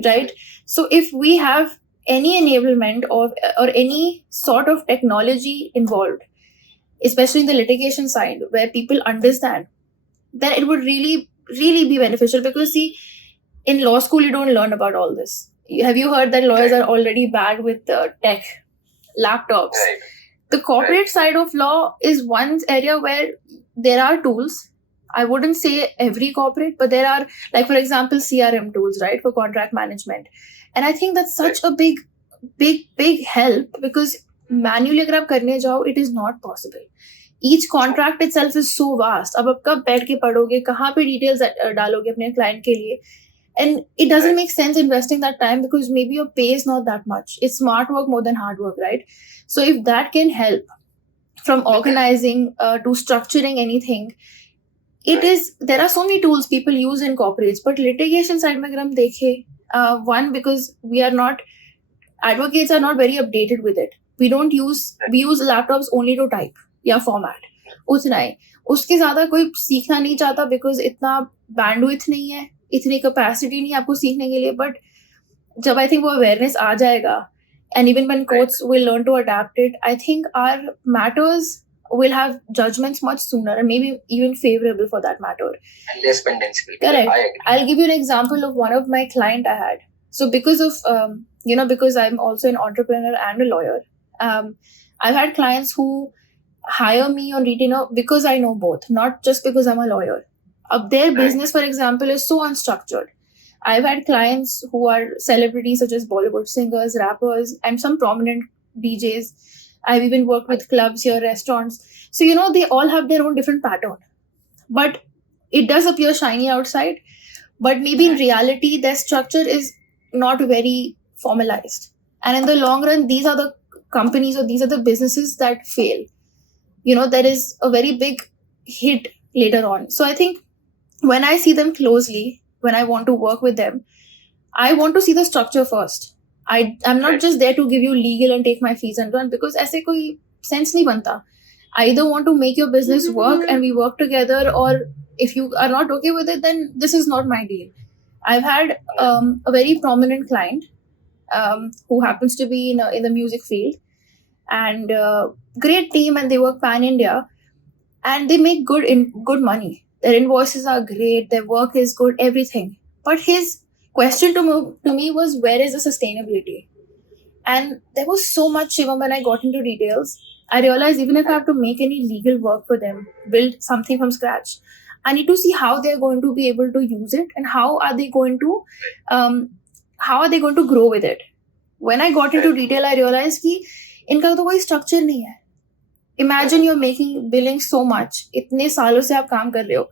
right? So if we have any enablement or any sort of technology involved, especially in the litigation side where people understand, then it would really be beneficial. Because see, in law school you don't learn about all this. Have you heard that lawyers are already bad with tech, laptops? The corporate side of law is one area where there are tools. I wouldn't say every corporate, but there are, like for example, CRM tools, right, for contract management. And I think that's such a big help, because manually अगर आप करने जाओ, it is not possible. Each contract itself is so vast. अब आप कब बैठ के पढ़ोगे, कहाँ पे details डालोगे अपने client के लिए? And it doesn't make sense investing that time, because maybe your pay is not that much. It's smart work more than hard work, right? So if that can help from organizing to structuring anything, there are so many tools people use in corporates. But litigation side में अगर हम देखें, one, because advocates are not very updated with it. We use laptops only to type या format, उतना ही. उसके ज़्यादा कोई सीखना नहीं चाहता, because इतना bandwidth नहीं है, इतनी capacity नहीं है आपको सीखने के लिए. But जब I think वो awareness आ जाएगा, and even when courts will learn to adapt it, I think our matters will have judgments much sooner, and maybe even favorable for that matter. And less pendency. Correct. I'll give you an example of one of my client I had. So because of, because I'm also an entrepreneur and a lawyer, I've had clients who hire me on retainer because I know both, not just because I'm a lawyer. Their business, for example, is so unstructured. I've had clients who are celebrities such as Bollywood singers, rappers, and some prominent DJs. I've even worked with clubs here, restaurants. So, they all have their own different pattern. But it does appear shiny outside. But maybe in reality, their structure is not very formalized. And in the long run, these are the companies or these are the businesses that fail. There is a very big hit later on. So I think when I see them closely, when I want to work with them, I want to see the structure first. I'm not just there to give you legal and take my fees and run, because ऐसे कोई sense नहीं बनता. I either want to make your business work and we work together, or if you are not okay with it, then this is not my deal. I've had a very prominent client who happens to be in the music field, and great team, and they work pan-India, and they make good money. Their invoices are great, their work is good, everything. But his question to me was, where is the sustainability? And there was so much, Shivam, when I got into details. I realized even if I have to make any legal work for them, build something from scratch, I need to see how they're going to be able to use it, and how are they going to grow with it. When I got into detail, I realized कि इनका तो कोई structure नहीं है. Imagine you're billing so much. इतने सालों से आप काम कर रहे हो.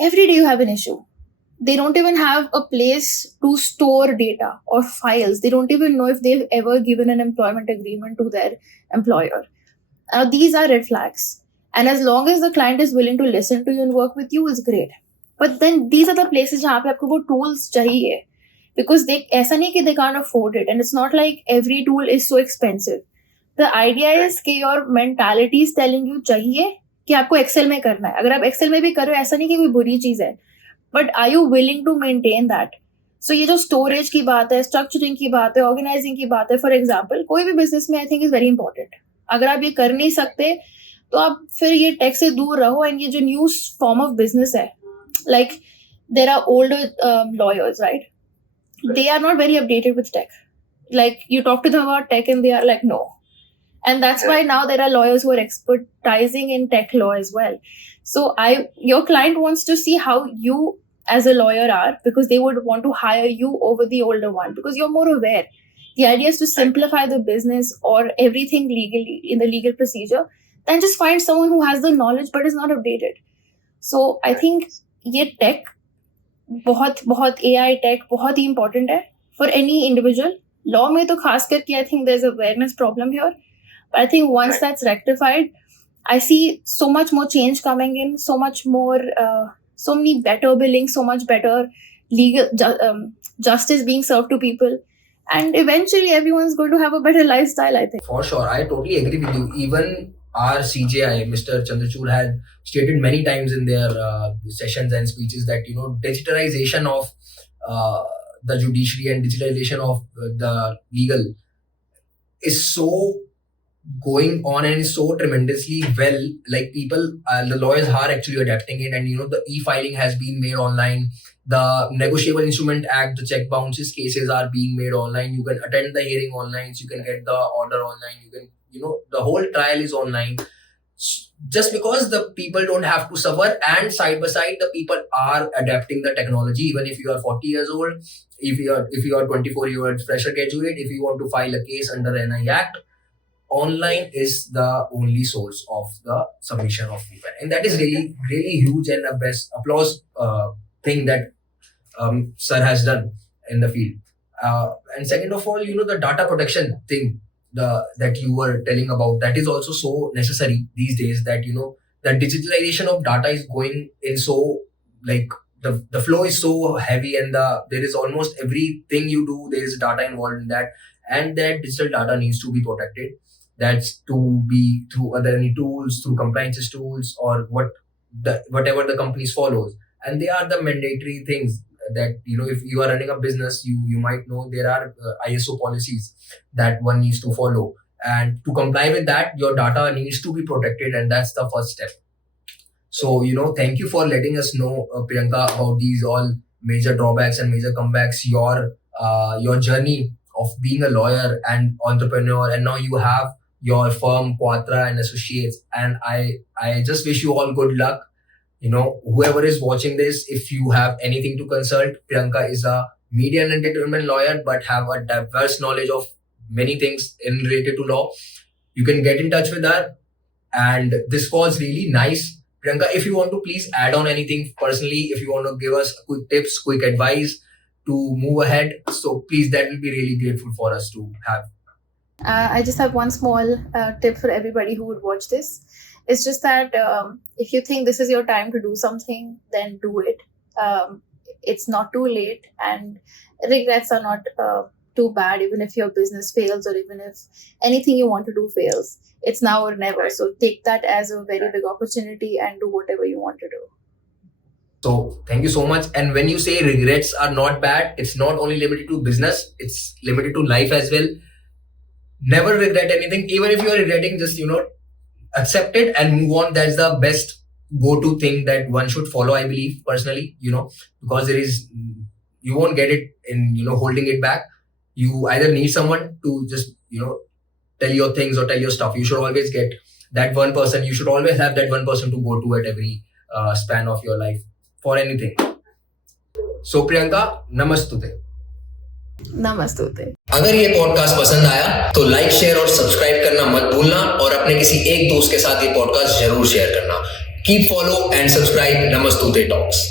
Every day you have an issue. They don't even have a place to store data or files. They don't even know if they've ever given an employment agreement to their employer. These are red flags. And as long as the client is willing to listen to you and work with you, is great. But then these are the places जहाँ पे आपको वो tools चाहिए. Because ऐसा नहीं कि they can't afford it. And it's not like every tool is so expensive. The idea is कि your mentality is telling you चाहिए कि आपको Excel में करना है. अगर आप Excel में भी कर रहे हो, ऐसा नहीं कि कोई बुरी चीज़ है. But are you willing to maintain that? So ये जो storage की बात है, structuring की बात है, organizing की बात है, for example, कोई भी business में I think is very important. अगर आप ये कर नहीं सकते, तो आप फिर ये tech से दूर रहो. And ये जो new form of business है, like there are older lawyers, right? they are not very updated with tech. Like you talk to them about tech and they are like, no. And that's why now there are lawyers who are expertising in tech law as well. So your client wants to see how you as a lawyer are, because they would want to hire you over the older one because you're more aware. The idea is to simplify the business or everything legally in the legal procedure, then just find someone who has the knowledge but is not updated. So I think ये tech बहुत AI tech बहुत ही important है for any individual. Law में तो खास करके I think there's awareness problem here. But I think once that's rectified, I see so much more change coming in, so much more, so many better billing, so much better legal justice being served to people. And eventually everyone's going to have a better lifestyle, I think. For sure, I totally agree with you. Even our CJI, Mr. Chandrachud, had stated many times in their sessions and speeches that, digitalization of the judiciary and digitalization of the legal is so going on and is so tremendously well. Like people, the lawyers are actually adapting it, and the e-filing has been made online. The Negotiable Instrument Act, the check bounces cases are being made online. You can attend the hearing online. So you can get the order online. You can, the whole trial is online. Just because the people don't have to suffer, and side by side, the people are adapting the technology. Even if you are 40 years old, if you are 24 years fresher graduate, if you want to file a case under NI Act, online is the only source of the submission of feedback, and that is really, really huge and a best applause thing that sir has done in the field. And second of all, the data protection thing that you were telling about, that is also so necessary these days. That that digitalization of data is going in, so like the flow is so heavy, and there is almost everything you do, there is data involved in that, and that digital data needs to be protected. That's to be through other any tools, through compliances tools, or whatever the companies follows. And they are the mandatory things that, if you are running a business, you might know there are ISO policies that one needs to follow. And to comply with that, your data needs to be protected, and that's the first step. So, thank you for letting us know, Priyanka, about these all major drawbacks and major comebacks, your journey of being a lawyer and entrepreneur, and now you have your firm Kwatra and Associates, and I just wish you all good luck. Whoever is watching this, if you have anything to consult, Priyanka is a media and entertainment lawyer, but have a diverse knowledge of many things in related to law. You can get in touch with her, and this was really nice. Priyanka, if you want to please add on anything personally, if you want to give us quick tips, quick advice to move ahead, so please, that will be really grateful for us to have. I just have one small tip for everybody who would watch this. It's just that if you think this is your time to do something, then do it. It's not too late, and regrets are not too bad, even if your business fails or even if anything you want to do fails. It's now or never. So take that as a very big opportunity and do whatever you want to do. So thank you so much. And when you say regrets are not bad, it's not only limited to business, it's limited to life as well. Never regret anything. Even if you are regretting, just, accept it and move on. That's the best go-to thing that one should follow, I believe, personally, because you won't get it in, holding it back. You either need someone to just, tell your things or tell your stuff. You should always get that one person. You should always have that one person to go to at every span of your life for anything. So Priyanka, Namastute. Namastute. अगर ये podcast पसंद आया तो like, share और subscribe करना मत भूलना, और अपने किसी एक दोस्त के साथ ये पॉडकास्ट जरूर शेयर करना. Keep follow and subscribe Namastute talks.